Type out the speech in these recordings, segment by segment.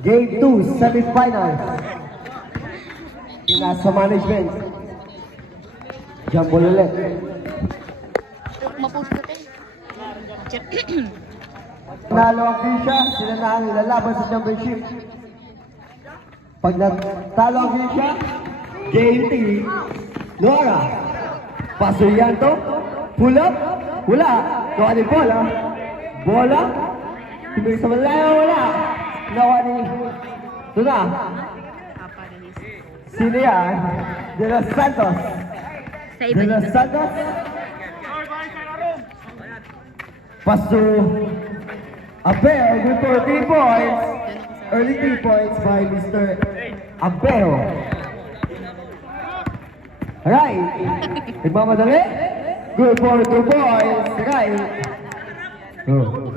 Game 2, semifinals. Nasa management. Jumbo ulit. Mapuso na tayo. Nalo ang Grisha, sila na ang ilalaban sa championship. Pag natalo ang Grisha, Game 3, Nora. Paso Yanto, pull up, wala. Nawa ni bola. Bola, tumig sa malaya, wala. Nawa ni, ito na. Sino yan? De Los Santos. De Los Santos. Paso Abel, good for 3 points. Early 3 points by Mr. Abel. Right. Nagmamadali. Good for 2 points. Right. Oh.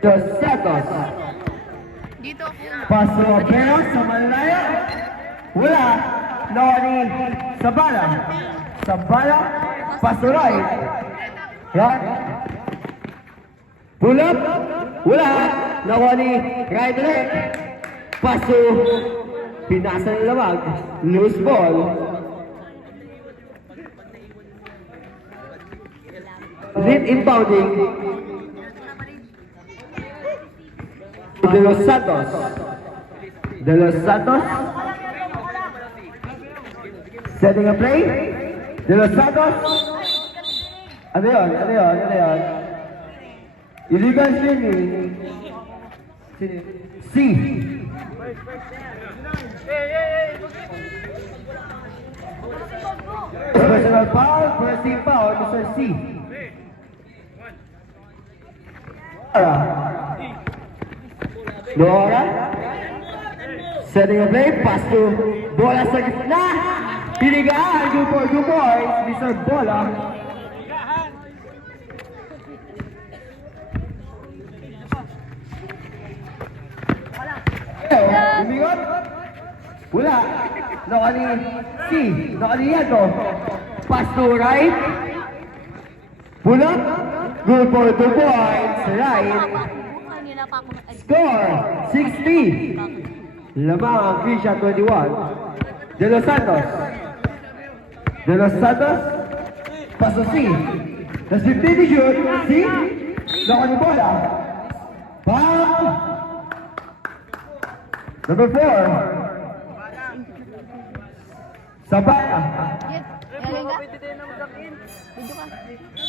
Dos Santos. Dito. Paso Abel sa malaya. Wala. Nawa ni Sabala. Sabala. Paso right. Right. Pull up. Wala. Nakuha ni right leg. Paso. Pinasa ng lamag. Loose ball. Lead inbounding. De Los Santos. De Los Santos. Setting a play. De Los Santos. Ano yun? Ano yun? Ano yun? Illegal swimming. C. Personal foul, first team foul, Mr. C. Nora. Setting a play, pass to bola sa gitna. Pinigaan, good for 2 points, Mr. Bola. Umingot? Wala. Nakuha ni C. Nakuha ni Yato. Pass to right. Pull up. Good for 2 points. Right. Score. 60. Lamang ang Grisha 21. De Los Santos. De Los Santos. Pass to C. That's 15 to shoot. C. Nakuha ni Bola. Bang! Number 4. Sabaya.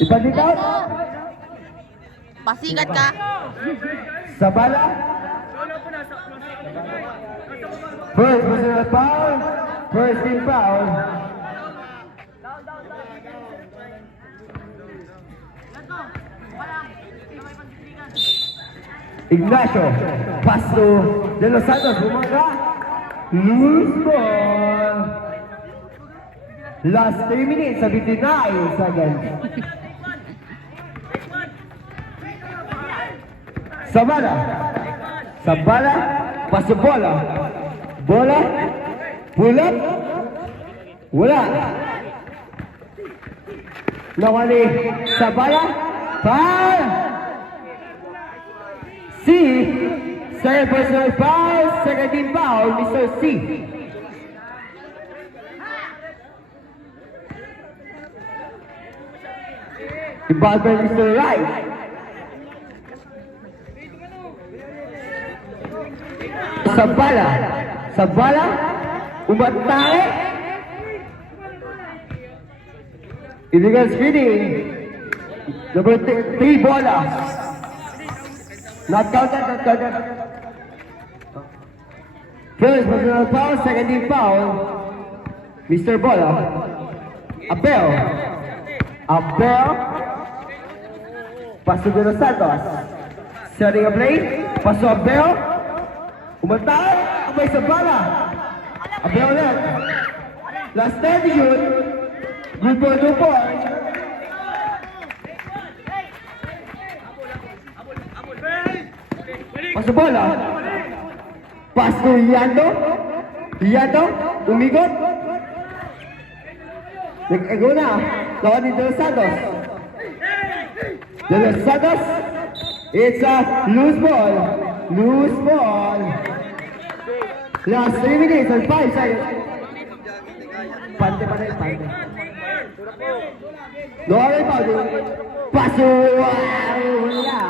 Ibalik out. Pasikat ka. Sabala. First personal foul. First team foul. Ignacio. Pass to De Los Santos. Bumaga. Loose ball. Last 3 minutes, 79 seconds. Sabala. Sabala. Pass to bola. Bola. Pull up. Wala. Nawali. Sabala. Foul. C. Second personal foul. Second team foul. Mr. C. Inbound by Mr. Right. Sabala. Sabala. Umatake. Illegal screening. Number 3 bola. Not counted, not counted. First personal foul, second team foul. Mr. Bola. Abel. Abel. Paso de Los Santos. Setting a play. Paso Abel. Umantay. Abay sa bala. Abel ulit. Last 10 to shoot. Good for 2 points. Paso bola. Paso Yando. Yando. Umigot. Nag-ego na. Lawan ni De Los Santos. De Los Santos. It's a loose ball. Loose ball. Last 3 minutes and 5 seconds. Pante pa rin, pante. Nora Pauling. Paso! Wala.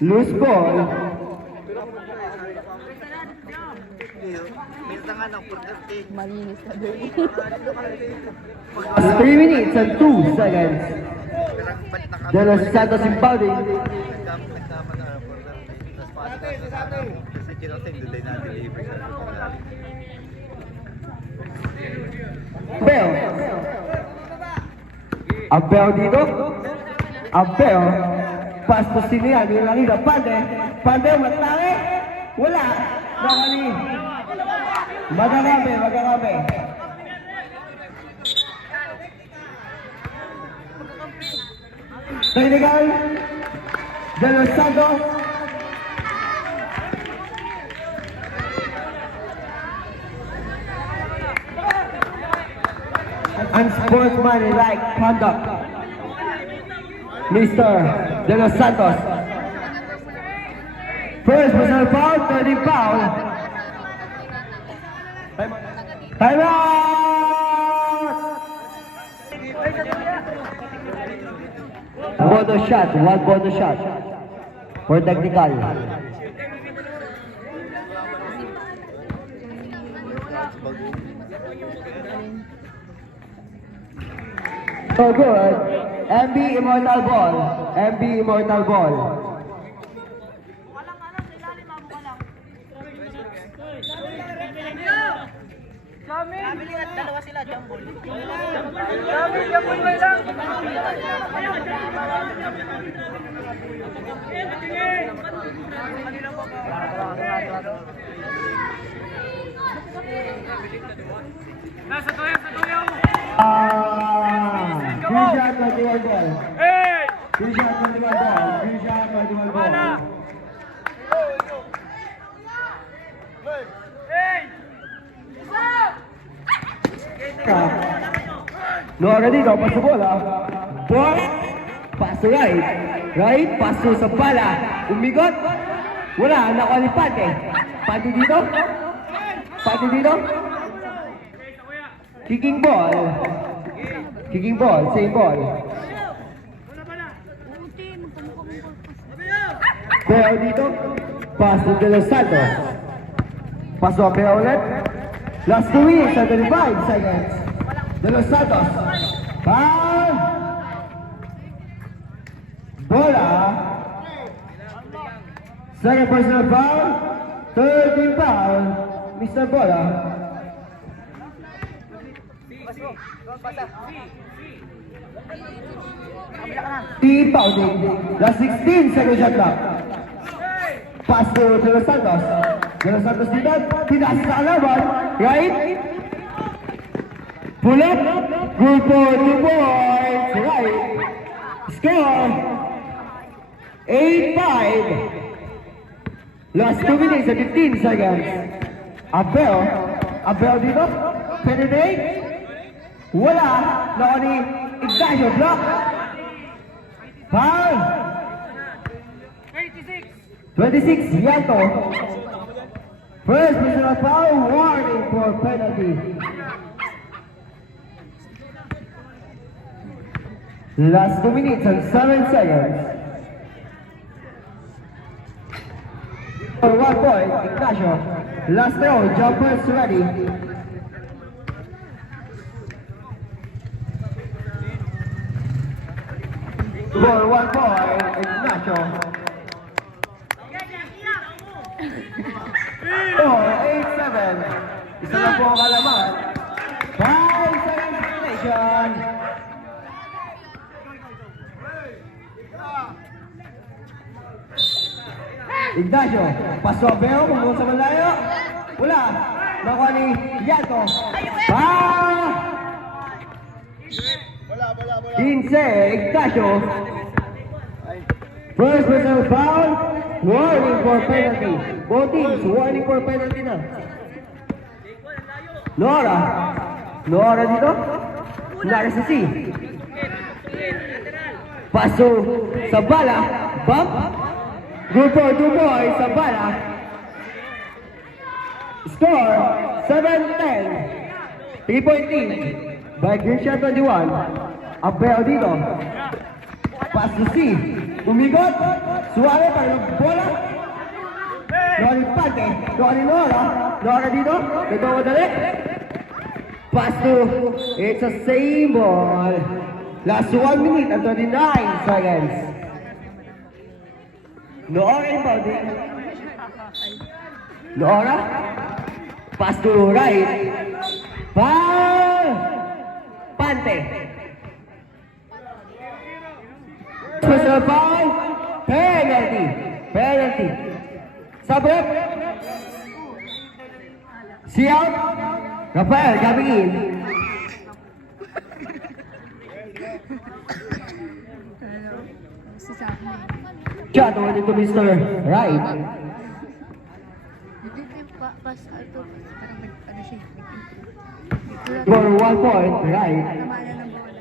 Loose ball. Malinis na doon. 3 minutes and 2 seconds. De Los Santos inbounding. Abel. Abel dito. Abel. Pass to sino yan? Yung lanida. Pande. Pande. Matari. Wala. Nakali. Magarami. Magarami. Technical. De Los Santos. Unsportsmanlike conduct. Mr. De Los Santos. First personal foul, 30 foul. Time out! Bonus shot, one bonus shot. For technical. So good. MB Immortal Ball. MB Immortal Ball. Dalawa sila, jumble. Green shot, 21 ball. Green shot, 21 ball. Green shot, 21 ball. No, ready, no, pass the ball, Ball, pass to right. Right, pass to sa pala. Umigot. Wala, nakuha ni Pante. Pante dito. Pante dito. Kicking ball. Kicking ball, same ball. Bell dito. Pass to De Los Santos. Pass to Bell ulit. Last 2 minutes and 35 seconds. De Los Santos. Foul. Bola. Second personal foul. 13 foul. Mr. Bola. Team fouling. Last 16 seconds shot clock. Pass to De Los Santos. De Los Santos dito. Tinas sa kalaban. Right? Pull up. Good for 2 points. Right. Score. 8-5. Last 2 minutes and 15 seconds. Abel. Abel dito. Penetrate. Wala. Nako ni Ignacio. Block. Foul. 26. Yato. First personal foul. Warning for penalty. Last 2 minutes and 7 seconds. For 1 point, Ignacio. Last throw, jumpers ready. For 1 point, Ignacio. 4-8-7. Isa lang po ang kalaman. 5 seconds violation. Ignacio, paso a Beo, pumunta sa malayo. Wala. Nakuha ni Yato. Ah! 15, Ignacio. First personal foul. Warning for penalty. Both teams, warning for penalty na. Nora. Nora dito. Nara si C. Paso sa bala. Bump. Good for 2 points. Sabala. Score 7-10. 3-point lead. By Grisha 21. Abel dito. Pass to C. Umigot. Suare pa yung bola. Nori Pante. Nori Nora. Nora dito. Ito madali. Pass to. It's a same ball. Last 1 minute and 29 seconds. Nora inbounding. Nora. Pass to right. Foul. Pante. Special foul. Penalty. Penalty. Sabrep. See out. Rafael coming in. Shot over to Mr. Right. Pas, ito, parang ano siya, For 1 point, right. tamaan na ng bola.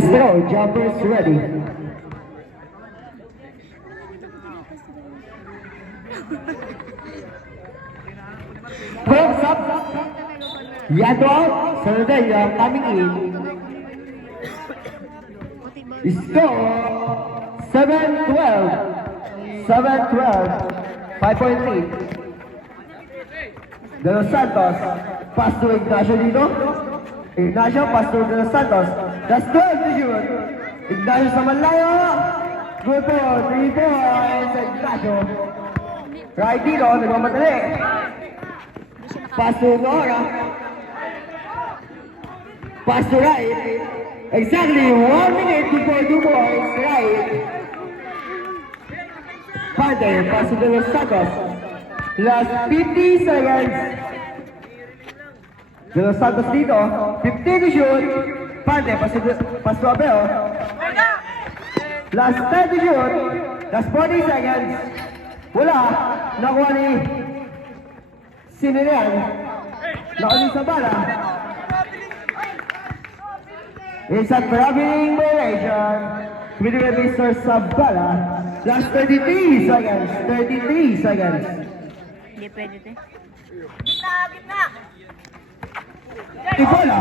Throw, jumpers ready. Cross up. Yato out. Saradaya coming in. Score 7-12. 7-12. 5-point lead. De Los Santos. Pass to Ignacio dito. Ignacio, pass to De Los Santos. That's 12 to shoot. Ignacio sa malayo. Good for 3 points. Ignacio. Right dito, nagmamadali. Pass to Nora. Pass to right. Exactly 1 minute before 2 points. Right. Pante, pass to De Los Santos. Last 50 seconds. De Los Santos dito. 15 to shoot. Pante, pass to Abel. Last 10 to shoot. Last 40 seconds. Wala. Nakuha ni Sinirian. Nakuha ni Sabala. It's a traveling violation with Mr. Sabala. Last 33 seconds. 33 seconds. Hindi pwede ito. Di bola.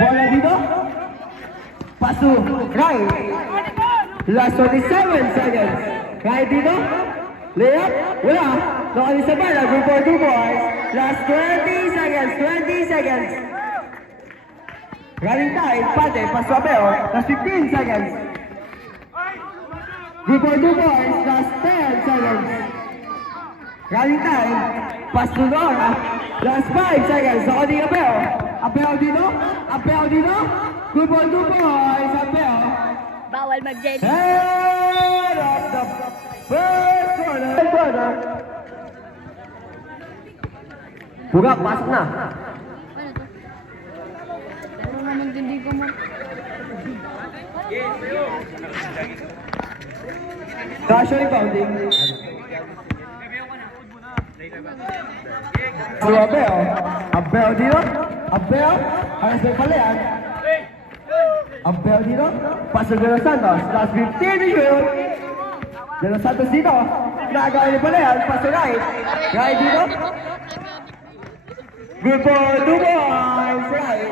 Bola dito. Paso. Right. Last 27 seconds. Right dito. Layup. Wala. Nakuha ni Sabala. Good for 2 points. Last 20 seconds. 20 seconds. Running time. Pate. Paso Abel. Last 15 seconds. Good for 2 points. Last 10 seconds. Running time. Pass to Nora. Last 5 seconds. Nakuha ni Abel. Abel dito. Abel dito. Good for 2 points. Abel. Bawal mag-jelly. Head of the first corner. Bugak, pasok na. Ano to? Pero naman hindi ko mo. Casual rebounding. So Abel. Abel dito. Abel. Alas may pala yan. Abel dito. Pasok De Los Santos. Last 15 to shoot. De Los Santos dito. Nagawa ni pala yan. Pasok right. Right dito. Good for 2 points. Right.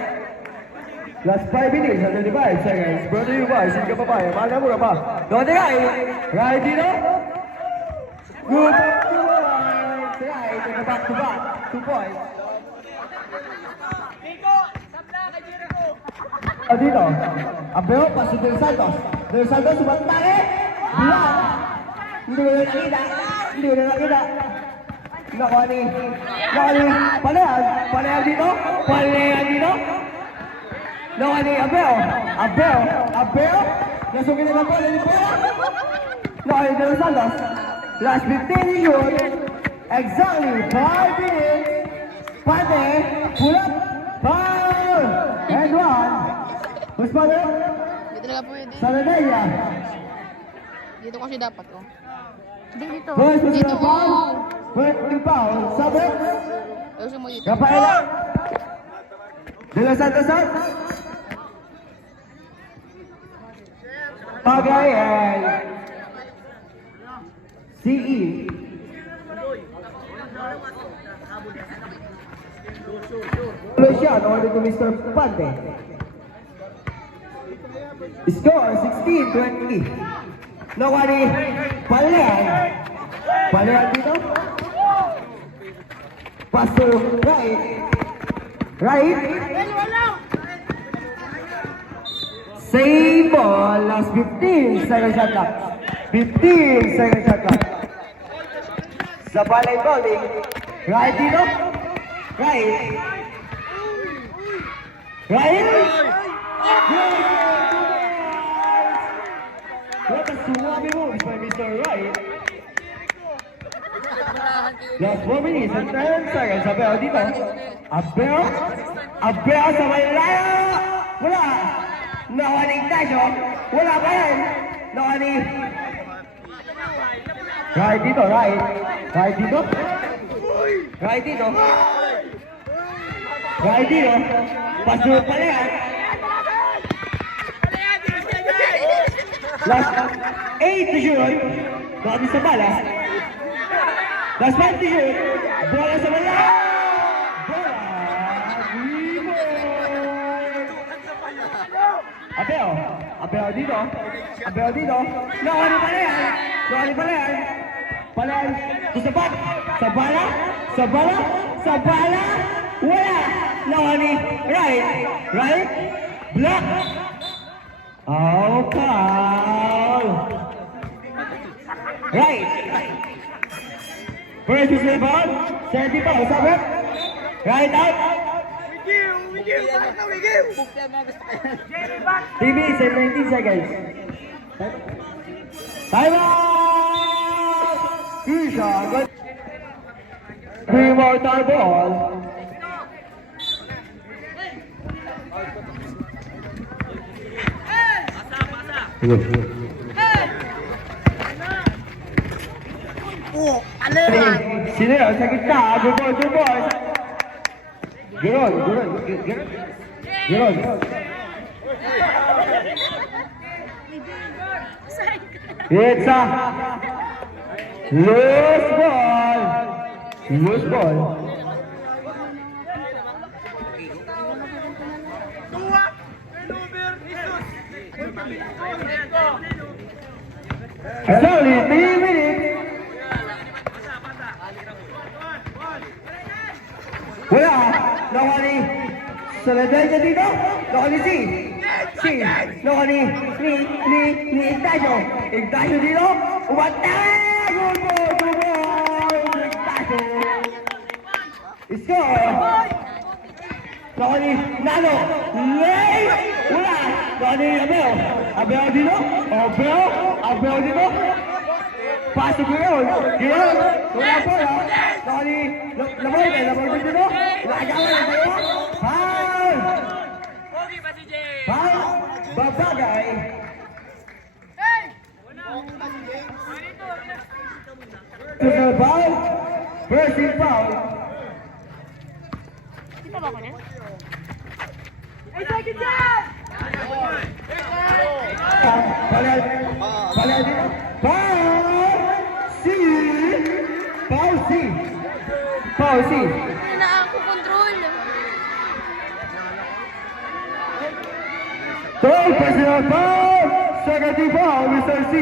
Last 5 minutes and 35 seconds. Brother you guys, hindi ka pa pa. Mahal na mura pa. Doon right. Right dito. Good for 2 points. Right. And back to back. 2 points. Dito. Abel, paso De Los Santos. De Los Santos, sumatake. Block. Hindi ko na nakita. Hindi ko na nakita. Nakuha ni Palayan. Palayan dito. Palayan dito. Nakuha ni Abel. Abel. Nasukin nila po. Nakuha ni De Los Santos. Last 15 shoot. Exactly 5 minutes. Pate. Pull up. Foul. And 1. Who's father? Hindi talaga pwede. Saladaya. Dito kasi dapat, oh. Hindi, dito. First Dito, personal foul. oh. First foul. Sabi. Ayusin mo dito. Rafaela. De De Los Santos out. Bagay and CE. Luciano order to Mr. Pante. Score 16-20. Nawari Palean. Palean dito. Pass to right. Right. Same ball. Last 15 second shot clock. 15 second shot clock. Sa balay bowling. Right dito. Right. Right. What a tsunami moves by Mr. Right. Last 4 minutes and 10 seconds. Abel dito. Abel. Abel sa may layo. Wala. Nakaning tayo. Wala pa yan. Nakaning. Right dito. Right. Right dito. Right dito. Right dito. Pasok pala yan. Last 8 to shoot. Dati sa bala. Last 5 to shoot. Bola sa bala. Bola. Abel. Abel dito. Abel dito. Nakani pala yan. Nakani pala yan. Pala yan. Sa bala. Sa bala. Sa bala. Sa bala. Wala. Nakani. Right. Right. Block. Oh, foul. Right. First is ball. Second ball. Sabi. Right out. We give. TV is in 19 seconds. Time out. Isha. Good. 3 more time ball. Sino yun? Sa gitna. Good boy. Giron. It's a loose ball. And only 3 minutes. Wala. Nakani. Saladal ka dito. Nakani si. Nakani. Ni Ignacio. Ignacio dito. Umatay. Good ball. Ignacio. Score. Nakani. Nano. Lay. Wala. Nakani. Abel dito. Abel dito. Pasok Giron. Wala po. Nakani. Lamor dito. Nagawa na tayo. Foul. Foul. Babagay. Personal foul. Personal foul. Kita ba ako niya? Pala dito. Foul C. Hindi na ako control. Third personal foul. Second team foul, Mr. C.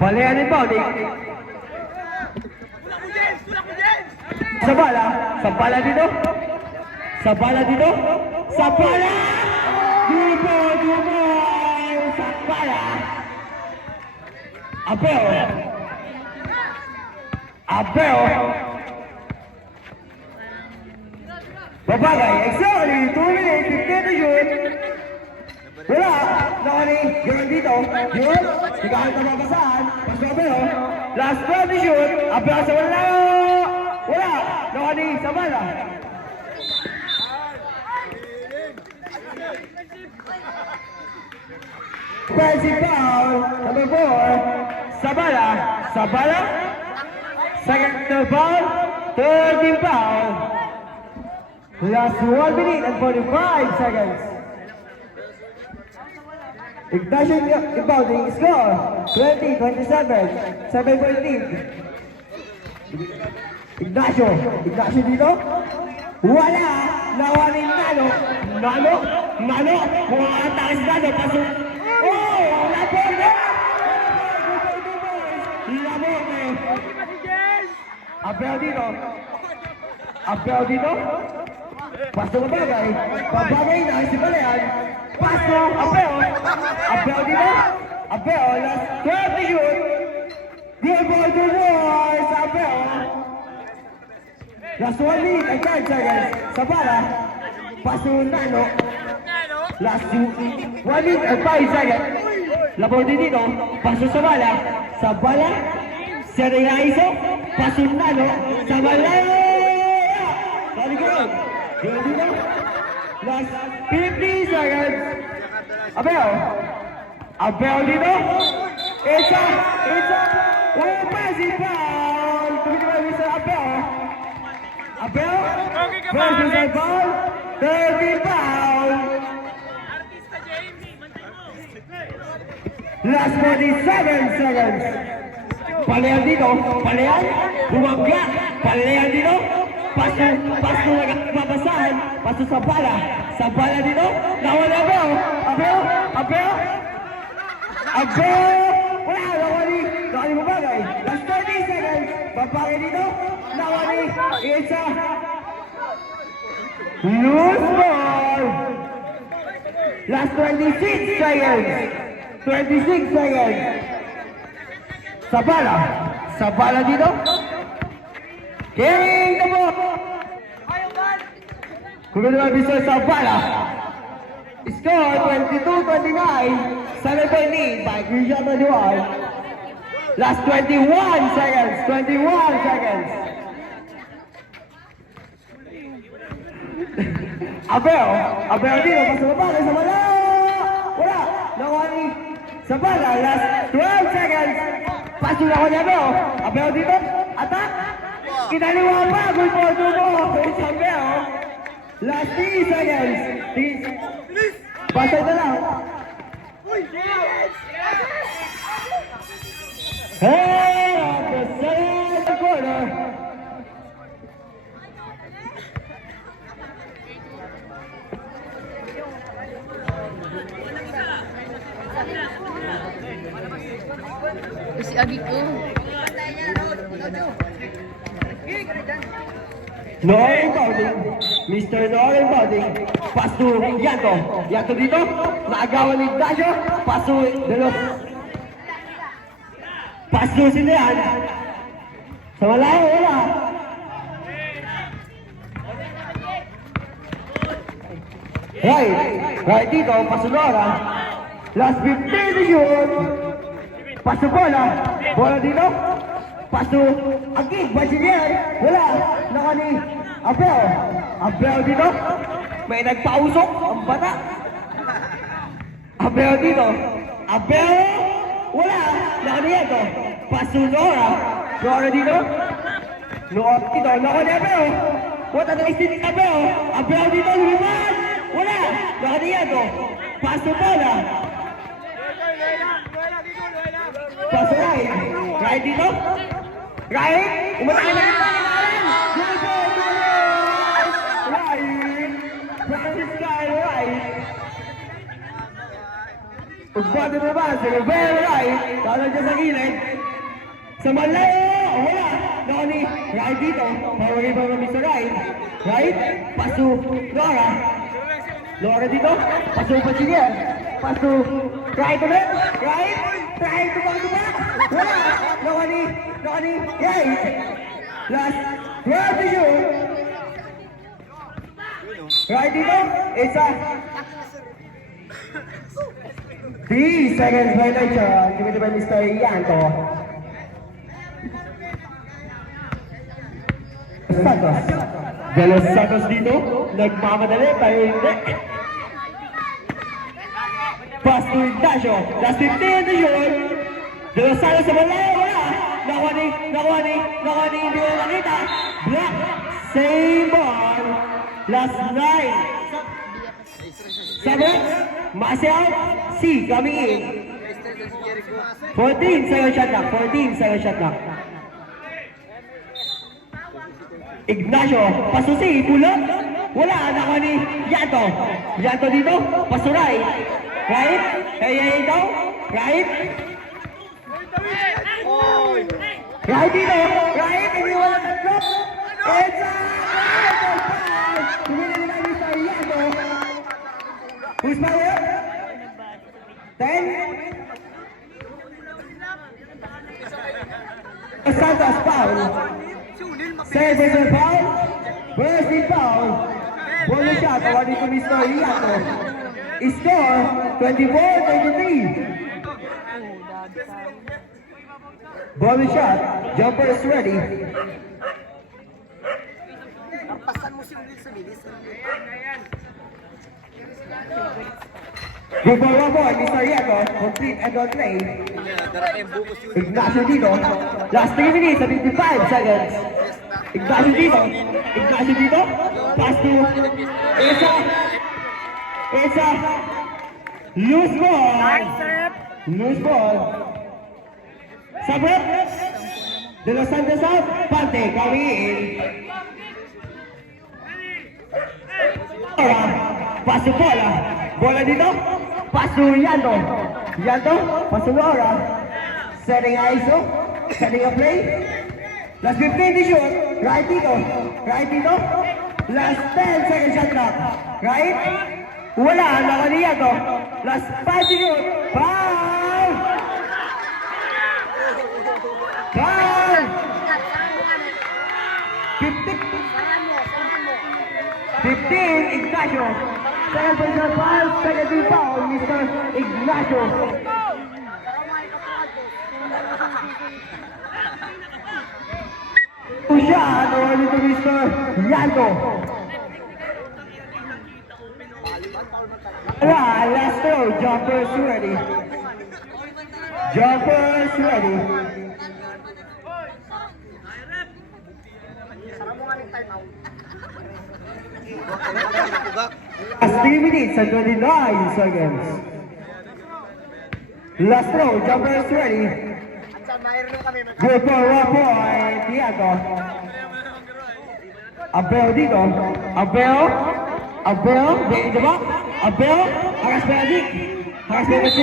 Palayan ito. Sa bala dito. Sa bala. Good ball. Sa bala. Abel. Babagay. Exactly. 2 minutes. 15 to shoot. Wala. Nakani. Giron dito. Giron. Ikaw ito mabasaan. Pasok Abel. Last 12 to shoot. Abel sa wala. Wala. Nakani. Sa bala. Defensive foul. Number 4. Sabala. Second foul. Third team foul. Last 1 minute and 45 seconds. Ignacio inbounding score 20-27. 7-point lead. Ignacio dito. Wala! Nawanin Nano. Nano. Kung ang taas Nano, pasok. Oh! Laborne! Laborne! Abel dito. Pasto babagay. Babagay na si Balayan. Pasto. Abel dito. Last 12 to shoot. Good ball to boys. Abel. Last 1 minute and 5 seconds. Sabala. Pasto Nano. Last 1 minute and 5 seconds. Labor dito. Pasto Sabala. Serenizo. Pasto Nano. Sabala. Very good. Good dito. Last 50 seconds. Abel dito. It's a offensive foul. Tuloy Mr. Abel versus a ball. 30 foul. Last 47 seconds. Palayan dito. Bumangga. Palayan dito. Paso babasahan. Paso sa bala dito. Nawala Abel. Wala, nawali babagay. Last 30 seconds. Babagay dito. Nawali. It's a loose ball. Last 26 seconds. 26 seconds. Sa bala dito. Carrying the ball. Kumuluan Mr. Sabala. Score 22-29. 7-point lead by Grisha Manuel. Last 21 seconds. 21 seconds. Abel dito. Pasababagay sa bala. Wala. Nawali. Sa bala. Last 12 seconds. Pasok ako ni Abel dito. Attack. Kinaliwa pa. Good ball to mo. It's Abel. Last 3 seconds. Pasok na lang. Hey, at the second quarter. Si Abi ko. Noel Bauding, Mr. Noel Bauding, pass to Yanto. Yanto dito, naagawan ni Ignacio, pass to Delos. Pass to Silean. Sa wala. Right dito, pass to Nora. Last 15 to shoot. Pass to bola dito. Pass to Agig, Bachiller. Wala, naka ni Abel dito. May nagpausok, ang bata. Abel dito. Wala, naka ni Eto. Pass to Nora dito. Naka ni Abel. What an instinct Abel dito, lumipan. Wala, naka ni Eto. Pass to bola. Pass to right dito. Right? Umatake na rin. Right. Pagpati na ba? Sige, very right. Talang dyan sa gilid. Sa malayo. Wala. Nani, right dito. Pawagay pa kami sa right. Right? Paso. Nora dito. Paso pa sige. Paso. Right ulit. Right? Right to back. Wala. Nani. Right. Last. Right to you. Right dito. It's a 3 seconds violation committed by Mr. Yanto. Santos. De Los Santos dito. Nagmamadali tayo hindi. Pass to Ignacio. Last 15 to shoot. De Los Santos sa malaya. Wala. Nakuha ni. Hindi ko nakita. Block. Same ball. Last 9. Sabot. Marcel. C. Coming in. 14 second shot clock. 14 second shot clock. Ignacio. Pasusi. Pulot. Wala. Nakuha ni Yanto. Yanto dito. Pasuray. Right. Kaya ito. Right. Right dito. Right. Hindi wala tatlo. It's a Tumili nila ni Yanto. Who's power? 10. Santos foul. Second foul. First foul. Bonus shot awarded to Mr. Iato. Score 24-23. Bonus shot. Jumper is ready. Before 1 point, Mr. Iato. Complete and on play. Ignacio dito. Last 3 minutes and 55 seconds. Ignacio dito. Ignacio dito. Pass to Esa. Esa. Loose ball. Loose ball. Sabot. De Los Santos out. Pante. Coming in. Pass to bola. Bola dito. Pass to Yanto. Yanto. Pass to Laura. Setting ISO. Setting a play. Last 15 to shoot. Right dito. Right dito. Last 10 second shot clock. Right. Wala. Nakuha ni Yanto. Last 5 to shoot. Foul! Foul! 15 Ignacio. Second personal foul. Second team foul. Mr. Ignacio. Shot awarded to Mr. Yanto. Last throw. Jumpers ready. Jumpers ready. Last 3 minutes and 29 seconds. Last throw. Jumpers ready. Good for 1 point. Tiago. Abel dito. Abel. Abel. Diba? Abel. Haras Benedict. Haras Benedict.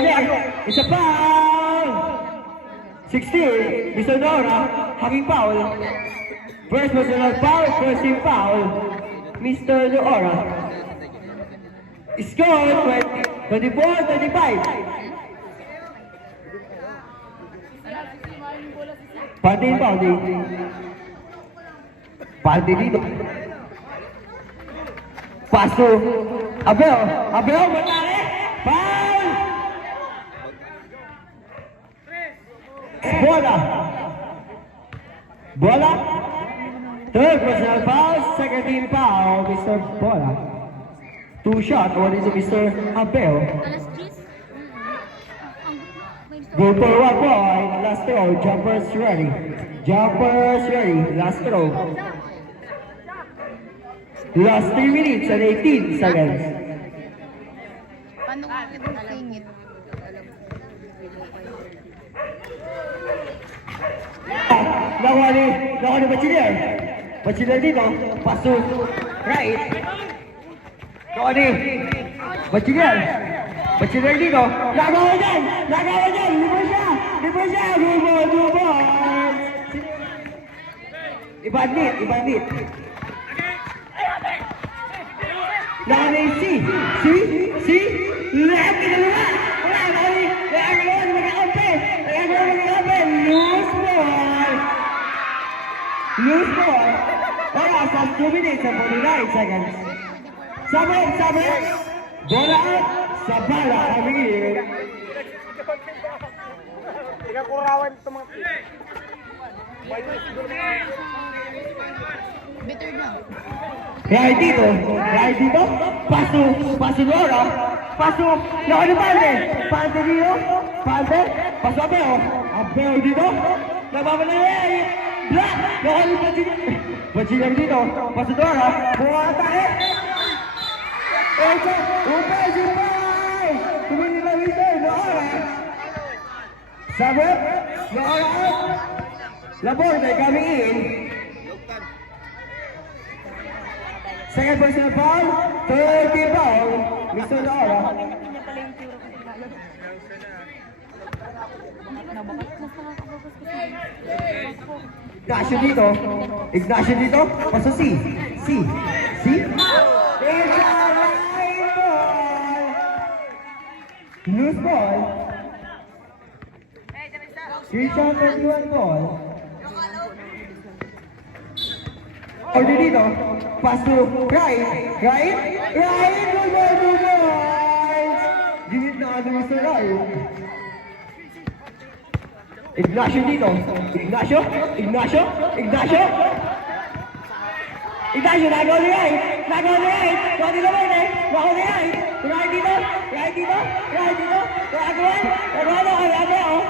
It's a foul. 16. Mr. Nora. Hanging foul. First personal foul. First team foul. Mr. Nora. Score 24-25. Pati dito. Paso. Abel. Abel, matari. Foul. Bola. Bola. Third personal foul. Second team foul. Mr. Bola. 2 shot. One is Mr. Abel. Alas 10. Go for 1 point. Last throw. Jumpers ready. Jumpers ready. Last throw. Last 3 minutes and 18 seconds. Paano ka singit? Nakuha ni Bachiller. Bachiller dito. Paso. Right. Nakuha ni Bachiller. Bachiller dito. Nagawa dyan. Nagawa dyan. Libo siya. Libo siya. Libo. Ibandit. Ibandit. Nakuha ni C. Lahat ka dalawa. Wala. Nagagawa. Loose ball. Loose ball. Oras at 2 minutes and 49 seconds. Sabay. Bola out. Sa bala. Amir. Tiga kurawan ito mga... Bitter na. Right dito. Paso Laura. Paso. Nakuha ni Pante. Pante dito. Pante. Paso Abel. Abel dito. Nababala. Black. Nakuha ni Bachiller dito. Paso Laura. Buha atake. Ito! Upay! Upay! Tumili na Mister! Noora! Sabot! Noora out! Laborde coming in. Second personal foul. 30 foul. Mr. Noora. Niya pala yung tiro ko. Nabakat. Mas nakakabakas kasi. Ignacio dito. Ignacio dito. Paso C. C. C. It's a right ball. Loose ball. Christian 21 ball. Order dito. Pass to right. Right. Right. Good boys. Give it na to Mr. Right. Ignacio dito. Ignacio. Ignacio. Ignacio. Ignacio, nagawa ni right. Nagawa ni right. Nagawa ni right. Nagawa ni right. Right dito. Right dito. Right dito. Nagawa. Nagawa na. Nagawa.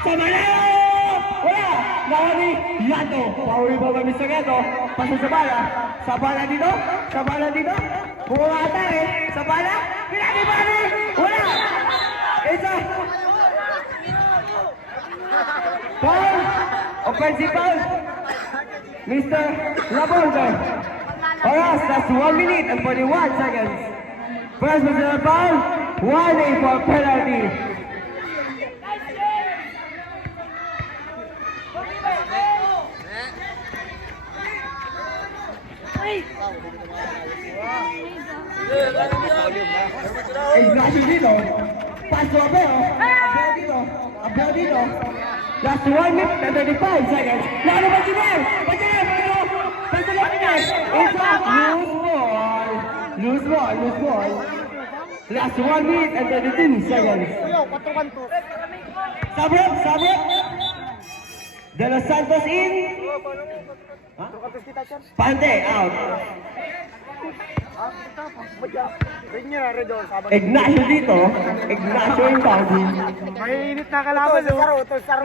Sama na! Wala! Nagawa ni Yato. Pauli ba ba Mr. Gato? Paso sa bala. Sa bala dito. Sa bala dito. Pumata eh. Sa bala. Pinagi ba ni? Wala! Isa. Foul! Offensive foul! Mr. Laborde. Oras, that's 1 minute and 41 seconds. First personal foul, warning for penalty. Ignacio dito. Pass to Abel. Abel dito. Abel dito. Last 1 minute and 35 seconds. Lalo ba si Nel? Pagkaya pero pagkaya it's a loose ball. Loose ball, loose ball. Last 1 minute and 32 seconds. Yo, 4-1-2. Sabrok, Sabrok. De Los Santos in. Trukatos kita, sir. Pante out. Ring niya na, Redor. Ignacio dito. Ignacio in bounding. Mainit na kalaban, oh. Saro, ito, saro.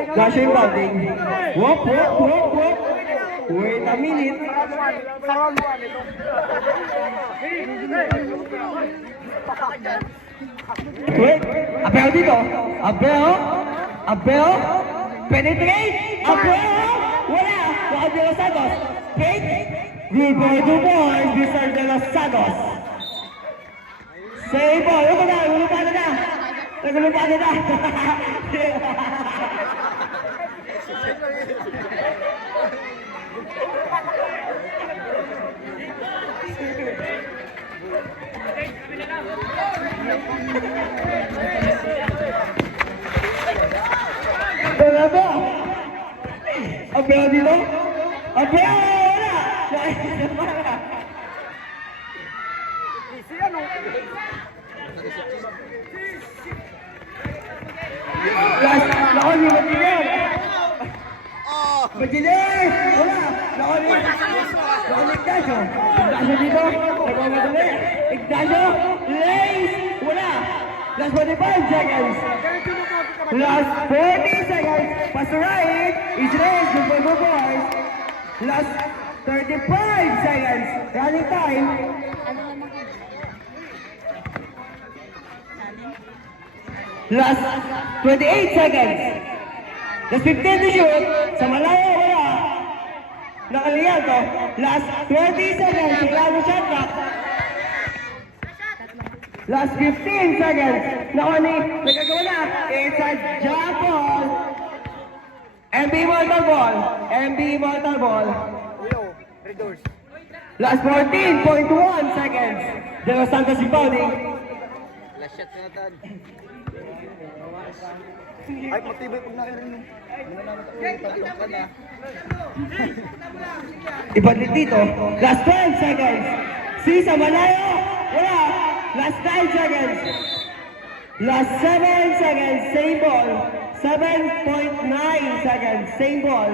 Ignacio in bounding. Whoop, whoop, whoop, whoop. Wait a minute. Saruan mo, ito. Wait. Abel dito. Abel. Abel. Penetrate. Abel. Wala. Baka De Los Santos. Wait. Good boy, Mr. De Los Santos. Save ball. Ano na? Nagulupado na. Nagulupado na. Berapa? Abel dito? Abel! Wala! Si ano? Last, nakon ni Magdiler! Magdiler! Wala! Nakon ni Ignacio! Ignacio dito! Nagmamadali! Ignacio! Lace! Wala! Last 45 seconds! Last 40 seconds! Pass to right! Israel! Good boys! Last 35 seconds! Running time! Last 28 seconds. Last 15 to shoot. Sa malayo, wala. Nakaliyan to. Last 20 seconds. Sigurado shot clock. Last 15 seconds. Nakoni, nagkagawa na. It's a jump ball. MB Mortal Ball. MB Mortal Ball. Yo, Redors. Last 14.1 seconds. De Los Santos rebounding. Ay, matibay pag nakirin mo. Ibalik dito. Last 12 seconds. Sisa malayo. Wala. Last 9 seconds. Last 7 seconds. Same ball. 7.9 seconds. Same ball.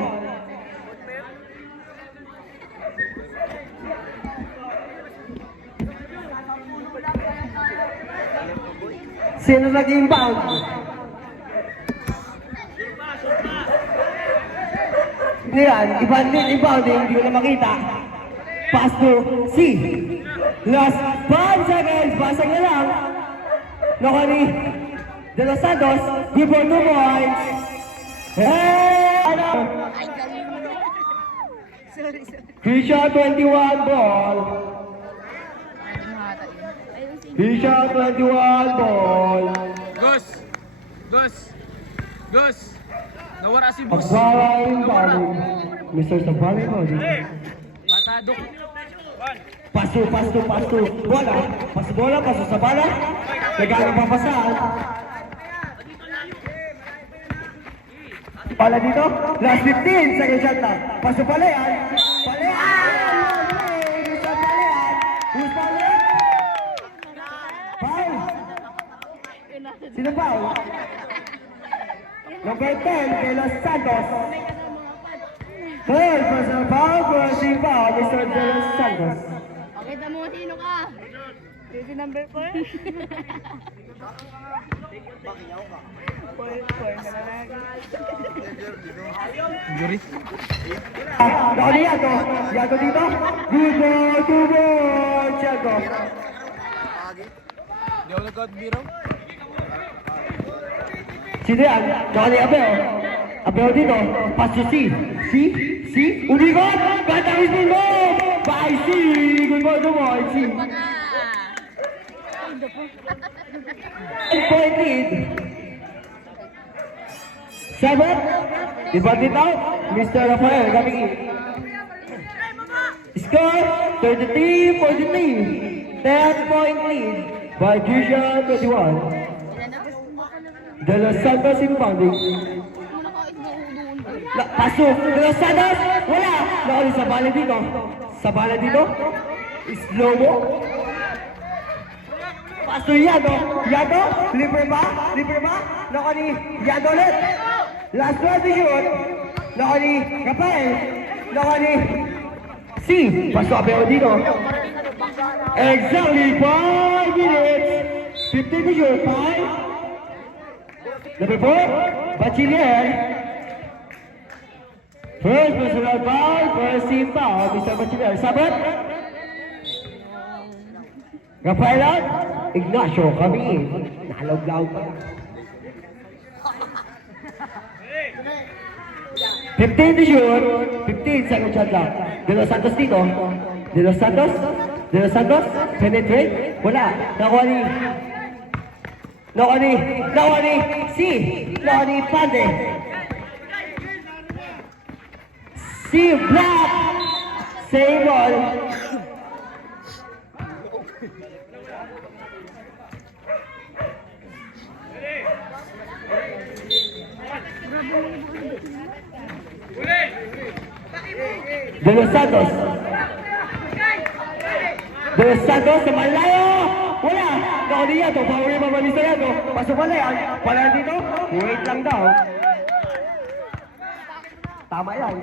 Sino nag-inbound? Hindi yan. Inbound, hindi ko na makita. Pass to C. Last 5 seconds. Basag na lang. Nakuha ni De Los Santos. Good for 2 points. Hey! Ano? Ay, galing mo. Sorry. Fisha 21 ball. Ano hata yun? Ayun, sige. Fisha 21 ball. Gus! Gus! Gus! Nawara si Bus. Pagsawain bali. Mr. Sabali bali. Matado. Paso. Bola. Paso bola, paso sa bala. Nagano papasaan. Pala dito. Last 15 seconds shot lang. Paso palayan. Sa palayan. Who's palayan? Foul. Sino foul? Number 10, De Los Santos. Third personal foul, crossing foul, Mr. De Los Santos. Pakita mo sino ka. Baby number 4. Jury. Nakali Yato. Yato dito. Good ball, 2 balls. Yato. Di ako nagkadbiraw. Sino yan? Nakali Abel. Abel dito. Pass to C. C. Unikot. Ganda mismo mo. By C. Good ball, 2 balls. C. Point lead. 7. Divided out. Mr. Rafael Gamigi. Score 33-43. 10-point lead by Jusha 21. Ilan na? De Los Santos inbounding. Muna ka, doon. Paso. De Los Santos. Wala. Nakali sa bala dito. Slow mo. Paso Yado. Libre ba? Nakali Yado ulit. Last 20 shoot. Nakali Rafael. Nakali C. Paso Abel dito. Exactly 5 minutes. 15 to shoot. 5. Number 4. Bachiller. First personal foul. First team foul. Mr. Bachiller. Sabat. Rafael out. Ignacio kami. Nalog-laog pa. 15 to shoot. 15 second shot lang. De Los Santos dito. De Los Santos. Penetrate. Wala. Nakuha ni C. Nakuha ni Pande. C. Black. Same ball. De Los Santos sa malayo! Wala! Nakuha niya ito. Power yung mabalista niya ito. Pasok pala yan. Pala dito. Wait lang daw. Tama yan.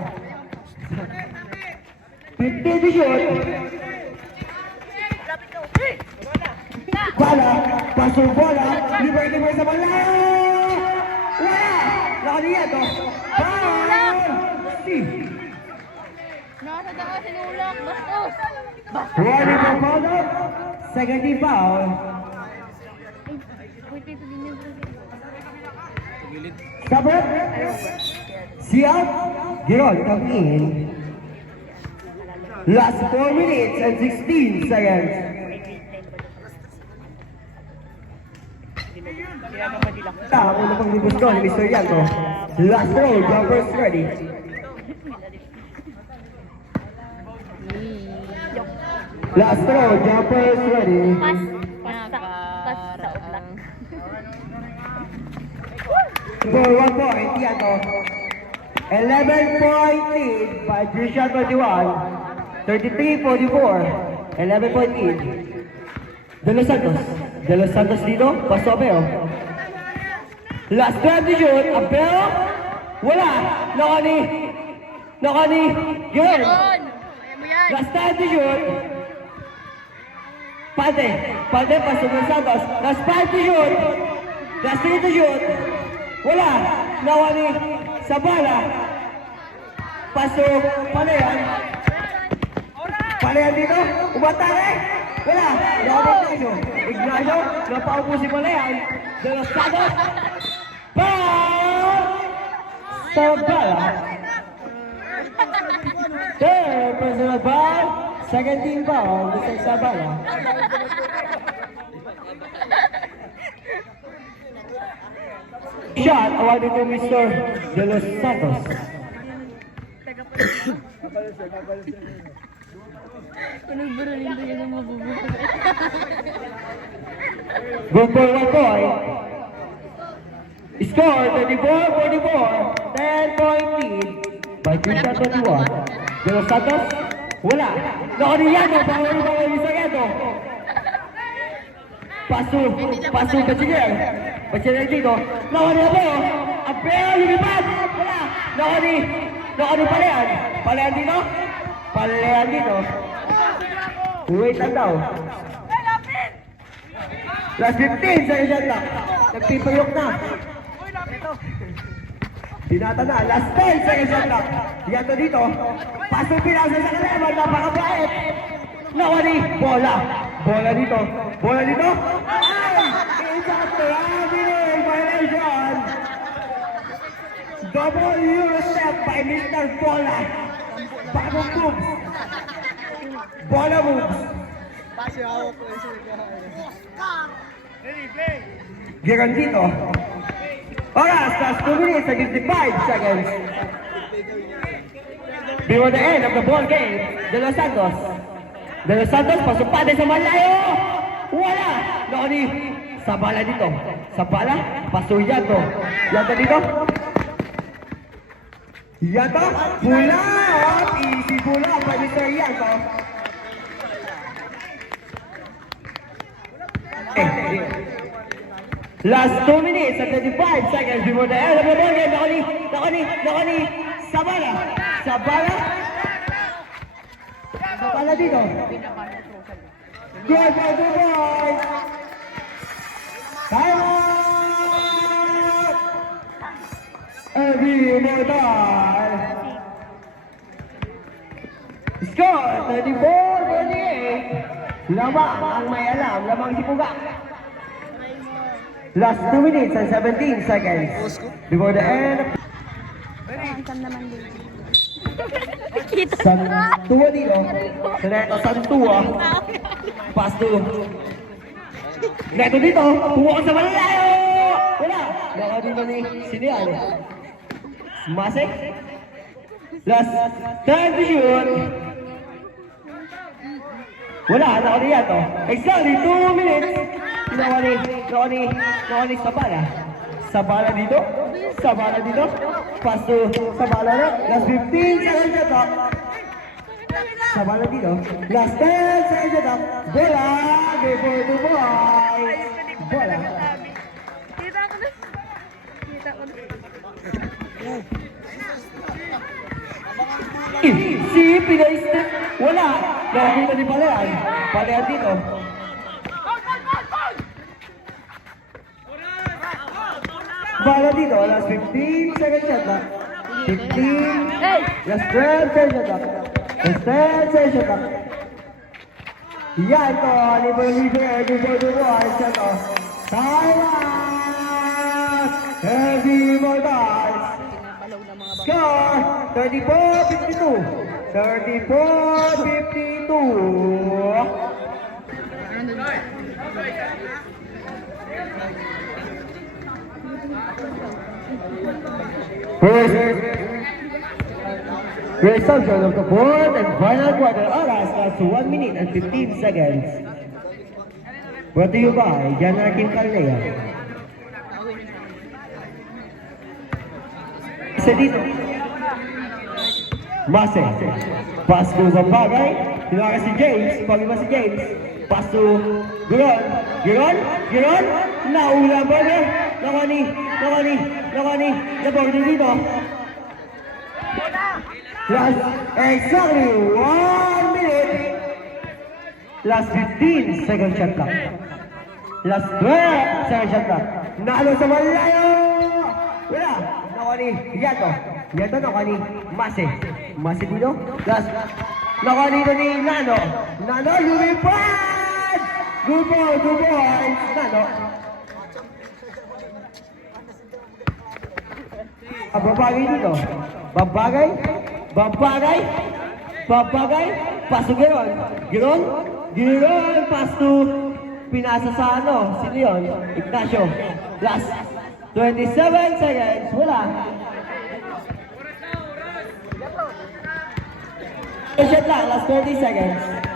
15 to shoot. Bala. Pasok bola. Libre sa malayo! Wala! Nakuha niya ito. Foul! Steve. Nasa taas, sinulak. Bastos. Running for foul. Second team foul. Wait, ito din yun. Gilid. Sabat. See out. Giron come in. Last 4 minutes and 16 seconds. Una pang libos ko ni Mr. Yanto. Last throw. Jumpers ready. Last throw. Jumpers ready. Pas sa uplak. For 1 point, Yanto. 11-point lead by Jusha 21. 33-44. 11-point lead. De Los Santos dito. Pasto Abel. Last 20 shoot. Abel. Wala. Naka ni Girl. Doon! Kaya mo yan. Last 20 shoot. Pante. Pasto De Los Santos. Last 5 to shoot. Last 3 to shoot. Wala. Naka ni Sabala. Pasto. Paano yan? Palayan dito. Umatake. Wala. Nakabot Ignacio. Ignacio. Napaupo si Palayan. De Los Santos. Foul! Sabala. Third personal foul. Second team foul. This is Sabala. Shot awarded to Mr. De Los Santos. Pinag-buro nito yun ang mabubuhay. Good for 1 point. Score 34-44. 10-point lead by Christian 21. De Los Santos. Wala. Nakaniyato. Bawal ni Sargento. Paso Bachiller. Bachiller dito. Nakaniyato. Ang pera lumipad. Wala. Nakani Palayan. Palayan dito. Palayan dito. Wait lang daw. Last 15 sa isang lang. Nagpipayok na. Binata na. Last 10 sa isang lang. Yato dito. Pasok pinasa sa kalaban. Napakabait. Nakani. Bola. Bola dito. Bola dito. Ay! It's a traveling violation. Double Eurostep by Mr. Bola. Bagong moves. Bola moves. Giran dito. Oras, last 2 minutes and 55 seconds. Before the end of the ball game, De Los Santos. De Los Santos, pasok pa din sa malayo. Wala. Nakani. Sabala dito. Sabala. Pasok Yato. Yato dito. Yato. Pula. Easy pula pa ni Sir Yato. Last 2 minutes and 35 seconds before the end of the ball game. Nakani. Sabala. Sabala dito. Good boys. Time out. Every mortal. Score 34-48. Lamang ang may alam. Lamang si Puga. Last 2 minutes and 17 seconds before the end of Saan naman din? Santua dito. Neto Santua. Pass to Neto dito. Tuwa sa malayo. Wala. Naka dito ni Sinian. Masek. Last time to shoot. Wala. Naka niya to. Exactly 2 minutes. Nakani Sabala dito. Pass to Sabala na. Last 15 seconds na top. Sabala dito. Last 10 seconds na top. Bola. Before the boys. Bola. Kita ko na. Si Pinays na. Wala. Nakakita ni Palayan. Palayan dito. Bala dito, last 15 seconds shot na. 15, last 12 seconds shot na. Last 10 seconds shot na. Yan to, libre, ay siya to. Taiwan! Heavy Mortals! Score, 34-52. 34-52. Resumption of the fourth and final quarter. Oras last 1 minute and 15 seconds. Brought to you by Jana Kim Calnea. Isa dito. Mase. Pass to Zambagay. Tinaka si James. Pagima si James. Pass to Giron. Naula ba na? Nakani. Nabordo dito. Last exactly 1 minute. Last 15 second shot clock. Last 12 second shot clock. Nalo sa malayo. Wala. Nakani. Yato nakani. Mase dito. Last Nakuha dito ni Nano. Nano, lumipad! Good boy, Nano. Babagay dito. Babagay. Pasok Giron. Giron. Pass to pinasa sa ano. Sino yun? Ignacio. Last 27 seconds. Wala. Shot lang. Last 30 seconds.